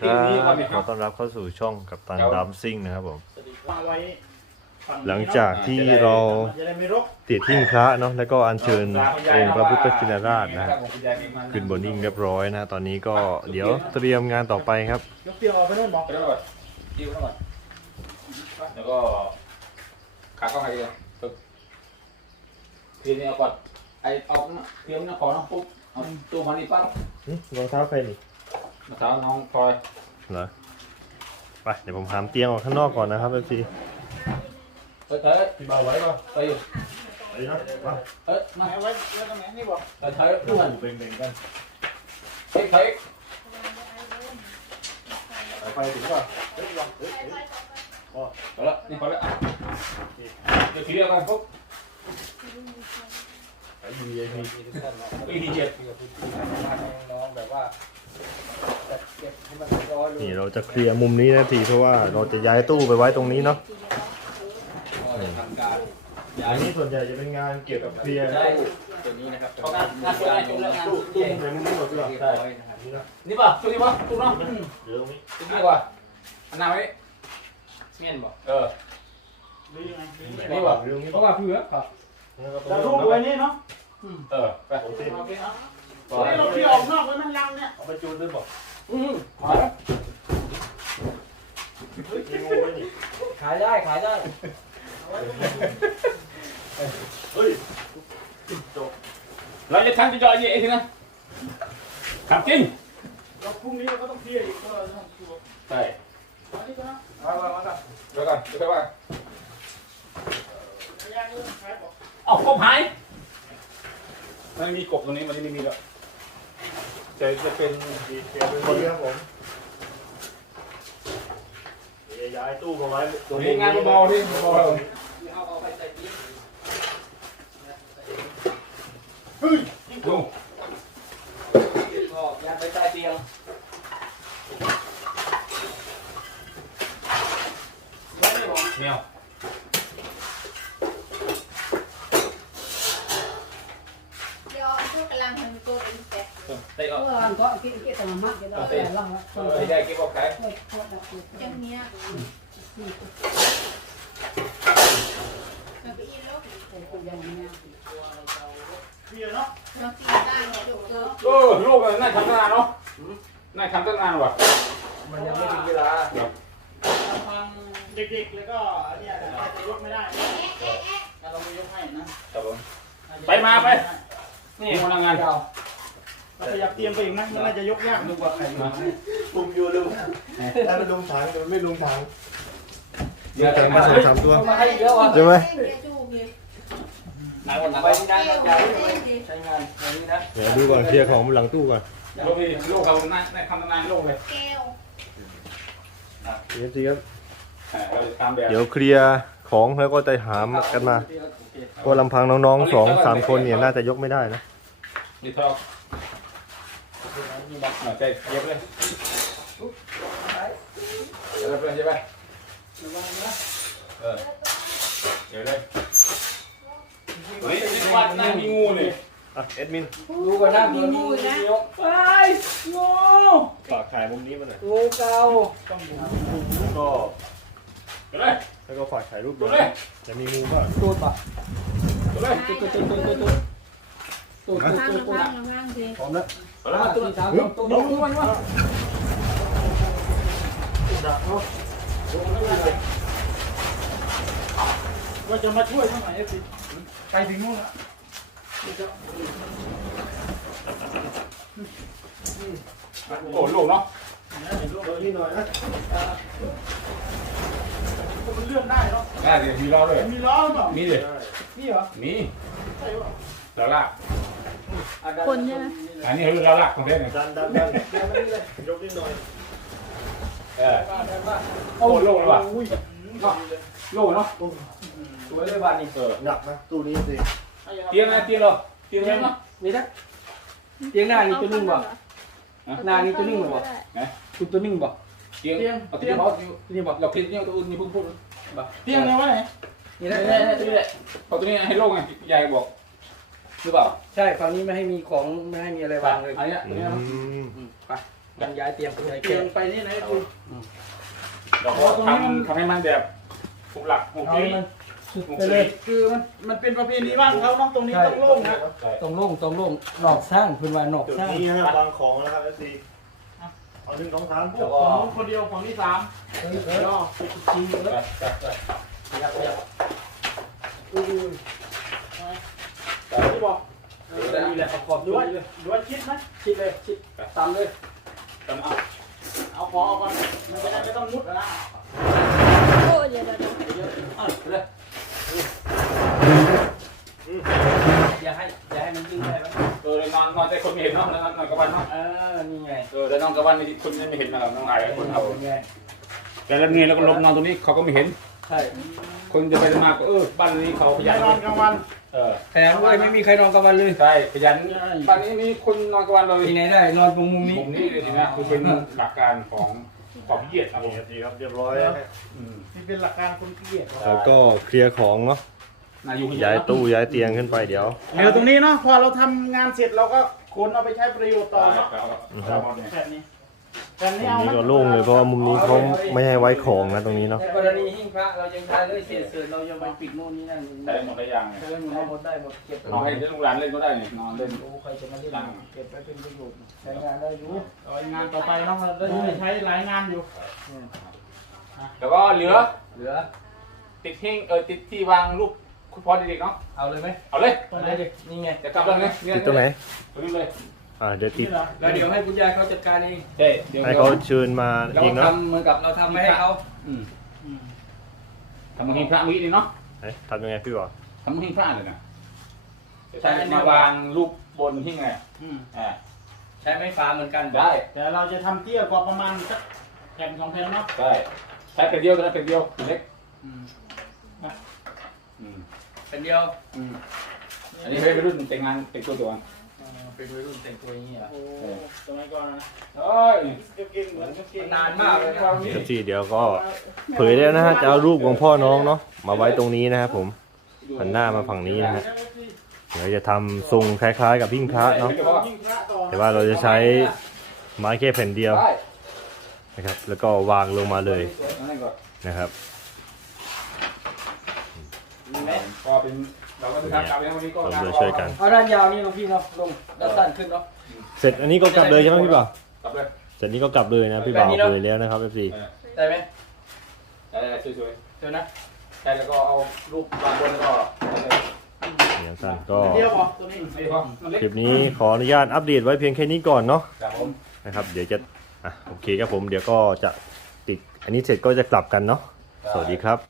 ครับขอต้อนรับเข้าสู่ช่องกับตันดัมซิ่งนะครับผมมาไว้ฝั่หลังจากที่เราจะได้ไม่รกติดทิ้งพระเนาะแล้วก็อัญเชิญองค์พระพุทธชินราชนะฮะขึ้นบนนิ่งเรียบร้อยนะ ตอนนี้ก็เดี๋ยวเตรียมงานต่อไปครับยกเตียงออกไปโน่นบอกไปแล้วก่อนจิ้วแล้วก่อนแล้วก็ขากล้องไอ้เลยตึกเทียนนี่เอาก่อนไอ้เอาเทียนนี่ขอน้องปุ๊บเอาตู้มานี่ปั๊บรองเท้าใครนี่ มาเท้าน้องพลอยเหรอไปเดี๋ยวผมหามเตียงออกข้างนอกก่อนนะครับเอฟซีเฮ้ยเฮ้ยพี่เบาไว้ป่ะเฮ้ยไปนะไปเฮ้ยมาไหนไว้ไว้ตรงไหนนี่บอกเฮ้ยเฮ้ยดูหันเบ่งๆกันเฮ้ยเฮ้ยไปถึงป่ะเอาละนี่พอแล้วอะเดี๋ยวทีเดียวกันปุ๊บ ไปดีเอ็มีอีกทีเจ็ดน้องแบบว่าจะเก็บให้มันร้อยเลยนี่เราจะเคลียร์มุมนี้นะทีเพราะว่าเราจะย้ายตู้ไปไว้ตรงนี้เนาะทำการอันนี้ส่วนใหญ่จะเป็นงานเกี่ยวกับเคลียร์ได้ตัวนี้นะครับของงานงานตัวงานจบแล้วงานตู้ตู้ในมุมนี้หมดด้วยเรียบร้อยนะครับนี่ป่ะตัวนี้ป่ะตัวน้องเดี๋ยวตรงนี้ตัวนี้ป่ะอันนั้นไว้เมียนบอกเออหรือยังไงหรือยังไงนี่ป่ะเดี๋ยวตรงนี้เพราะว่าเพื่อครับ จะรูปไว้นี่เนาะเออไปโอเคโอเคเอาเฮ้ยเราที่ออกนอกไว้มันลังเนี่ยเอาไปจูนด้วยบอกอืมมาแล้วมีงูไว้นี่ขายได้ขายได้เฮ้ยเราจะทำจะจอยยี่ไอ้ทีนะทำจริงเราพรุ่งนี้เราก็ต้องเคลียร์อีกเพราะเราต้องเคลียร์ใช่เอาดิก่อนนะมามามาครับเดี๋ยวก่อนเดี๋ยวค่อยว่า ระยะนี้ใครบอก เอ้ากบหายมันมีกบตรงนี้มันไม่มีแล้วจะจะเป็นดีเกียร์เป็นคนครับผมเดี๋ยวย้ายตู้มาไว้ตรงนี่งานเบาๆนี่เบาเอาเอาไปใส่ปี๊บๆดูก็ยัดไปใต้เตียงแมว เดี๋ ยวพวกกำลังทำตัวเป็นแซ่บเตะออก Ủa, anh có cái cái tầng mắt cái đó Ờ, là thì- lòng á. เออให้ได้เก็บออกขาย Thôi, thôi, đặt được. จังเนี้ยมันไปอินโลก Ủa, cô dành nha. เคลียร์เนาะเราตีได้เนี่ยดูเกินเออลูกมันน่าทำตั้งนานเนาะน่าทำตั้งนานว่ะมันยังไม่ถึงเวลาลำพังเด็กๆ แล้วก็เนี่ยอาจะยกไม่ได้ถ้าเราไม่ยกให้นะครับผมไปมาไป นี่พนักงานเก่าเราขยับเตียงไปอีกนะมันน่าจะยกยากนึกว่าใครมาลุงอยู่ลุงถ้าเป็นลุงถังแต่มันไม่ลุงถังเดี๋ยวถัจะงมามาสองสามตัวเอามาให้เยอะว่ะใช่ไหมเดี๋ยวจูบเนี่ยนายวันนั้นไปที่ด้านเข้าใจใช้งานอย่างนี้นะเดี๋ยวดูก่อนเคลียร์ของหลังตู้ก่อนลูกนี่ลูกเราน่าน่าทำตั้งนานลูกเลยแก้วเดี๋ยวสิครับเราจะตามแบบเดี๋ยวเคลียร์ ของแล้วก็จะหามกันมาก็ลำพังน้องๆสองสามคนเนี่ยน่าจะยกไม่ได้นะนี่ทอกนี่บักหน่อยใจเย็บเลยเดี๋ยวไปใช่ไหมเออเดี๋ยวเลยเฮ้ยนี่วัดน่ามีงูเลยอะเอ็ดมินดูก่อนนะมีงูนะไปงูฝากถ่ายมุมนี้มาหน่อยงูเก่าแล้วก็เดี๋ยวเลย แล้วก็ฝากถ่ายรูปดูด้วยเลยจะมีงูป่ะตูดปะเดี๋ยวเลยตูดตูดตูดตูดตูดตูดตูดข้างตูดตูดข้างข้างสิพร้อมแล้วเอาละตูดสามตูดตูดตูดมันวะว่าจะมาช่วยเท่าไหร่สิไปถึงนู่นละโอ้ลูกเนาะนี่หน่อยนะมั นเลื่อนได้เนาะได้เดี๋ยวมีล้อเลยมีล้อหรือเปล่ามีเลยนี่เหรอมีใช่ป่ะล้อลากคนใช่ไหมอันนี้คือล้อลากของเล่นดันดันดันยกนิดหน่อยเออโอ้โล่เลยว่ะอุ้ยโล่เนาะสวยเลยบ้านนี้เออหนักนะตู้นี้สิเตียงนะเตียงเหรอเตียงเนาะนี่นะเตียงหน้านี่ตัวนึงบ่หน้านี่ตัวนึงบ่คุณตัวนึงบ่ เตียงเอาเตียงเขานี่บอกเราคิดเนี่ยตัวอื่นนี่พูดพูดเตียงเนี่ยว่าไหนนี่นี่นะนี่นี่ตัวนี้แหละพอตัวนี้ให้โล่ไงยายบอกหรือเปล่าใช่ฝั่งนี้ไม่ให้มีของไม่ให้มีอะไรวางเลยอันนี้ตัวนี้อืมอืมไปยังย้ายเตียงไปย้ายเตีเตียยงงไปนี่นะไอ้คุณเราก็ทำทำให้มันแบบถูกหลักถูกเอาที่ให้มันสุดถูกไปเลยคือมันมันเป็นประเพณีบ้านเขาเนาะตรงนี้ต้องโล่งนะตรงโล่งตรงโล่งนอกสร้างคุณว่านอกจุดสร้างนี้นะครับวางของนะครับเอฟซี เอาหนึ่งสองสามพวกฝั่งนู้นคนเดียวฝั่งนี้สามเออเออย่อจริงเลยขยับขยับที่บอกเออนี่แหละขอบหรือด้วว่ายหรือว่าชิดไหมชิดเลยชิดตามเลย ตามเอา เอาขอเอาก่อนมันจะได้ไม่ต้องมุดนะ โอ้ยเดี๋ยวเดี๋ยวเดี๋ยว เอาเลย อย่าให้อย่าให้มันยิงได้ไหม เออเลยนอนนอนใจคนไม่เห็นเนาะแล้วนอนกับวันเนาะ เออนี่ไง เออแล้ วนอนกับวันนี่คนไม่เห็นนะครับน้องอายคนเอาไงแต่แล้วเนี่ยแล้วก็ลงนอนตรงนี้เขาก็ไม่เห็น ใช่คนจะไปมาก็เออบ้านนี้เขาพอย่ายันนอนกลางวันเออแถมด้วยไม่มีใครนอนกลางวันเลยใช่พยันบ้านนี้มีคนนอนกับวันเลยที่ไหนได้นอนตรงมุมนี้มุมนี้เลยทีนะคือเป็นหลักการของความเหยียดนะผมนี่ครับดีครับเรียบร้อยอืมนี่เป็นหลักการคนเกลียดแล้วก็เคลียร์ของเนาะนายุย้ายตู้ย้ายเตียงขึ้นไปเดี๋ยวเดี๋ยวตรงนี้เนาะพอเราทำงานเสร็จเราก็ขนเอาไปใช้ประโยชน์ต่ต่ออเนาะครับแบบนี้ แบบตรนี้งเอาไหมนี้ก็โล่งเลยเพราะว่ามุมนี้เขาไม่ให้ไว้ของนะตรงนี้เนาะในกรณีหิ้งพระเรายังทายเลยเสียเสือเรายังไปปิดโน่นนี่นั่นได้หมดได้ยังไงเธอหนูหมดได้หมดเก็บนอนให้ลูกหลานเล่นก็ได้นี่นอนเล่นรู้ใครจะมาเล่นเก็บไว้เป็นประโยชน์ใช้งานได้อยู่เอาไว้งานต่อไปเนาะเราจะใช้หลายงานอยู่แล้วก็เหลือเหลือ ติดหิ้งเออติดที่วางรูปคุณพ่อเด็กๆเนาะเอาเลยไหมเอาเลยตรงเอาไหนเลยดินี่ไงจะกลับแล้วไงเนี่ยติดตรงไหนตรงนี้เลย อ่าเดี๋ยวติดนี่เหรอแล้วเดี๋ยวให้คุณยายเขาจัดการเองเฮ้เดี๋ยวให้เขาเชิญมาเราเองเนาะทำเหมือนกับเราทำไม่ให้เขาอืมอืมทำมือหิ้งพระวินี่เนาะเอ๊ะทำยังไงพี่บอกทำมือหิ้งพระเลยนะใช้มาวางรูปบนหิ้งไงอืมอ่าใช้ไม้ฟ้าเหมือนกันได้แต่เราจะทำเตี้ยกว่าประมาณสักแผ่นสองแผ่นเนาะได้ใช้เป็นเดียวก็ได้เป็นเดียวเล็กอืมอืมเป็นเดียวอืมอันนี้เฮ้ยไปรุ่นแต่งงานแต่งตัวตัว เป็นวัยรุ่นแต่งตัวอย่างนี้เหรอโอ้สมัยก่อนนะเอ้ยเก่งๆเหมือนเก่งๆนานมากเลยนะเดี๋ยวสิเดี๋ยวก็เผยแล้วนะฮะจะเอารูปของพ่อน้องเนาะมาไว้ตรงนี้นะครับผมหันหน้ามาฝั่งนี้นะฮะเดี๋ยวจะทำทรงคล้ายๆ กับพิ้งพระเนาะยิ่งพระต่อแต่ว่าเราจะใช้ไม้แค่แผ่นเดียวได้นะครับ แล้วก็วางลงมาเลยนั่นก่อนนะครับก็เป็น เราก็จะทำกลับแล้ววันนี้ก็เราช่วยกัน เอาด้านยาวนี่ลงพี่เนาะลงด้านสั้นขึ้นเนาะเสร็จอันนี้ก็กลับเลยใช่ไหมพี่บ่าวกลับเลย เสร็จนี้ก็กลับเลยนะพี่บ่าวเผยแล้วนะครับ FC ได้ไหมได้สวยเดี๋ยวนะๆใช่แล้วก็เอารูปวางบนแล้วก็อย่างสั้นก็เดียวพอตัวนี้นี่พอมันเล็กคลิปนี้ขออนุญาตอัปเดตไว้เพียงแค่นี้ก่อนเนาะครับผม นะครับเดี๋ยวจะอะโอเคครับผมเดี๋ยวก็จะติดอันนี้เสร็จก็จะกลับกันเนาะสวัสดีครับ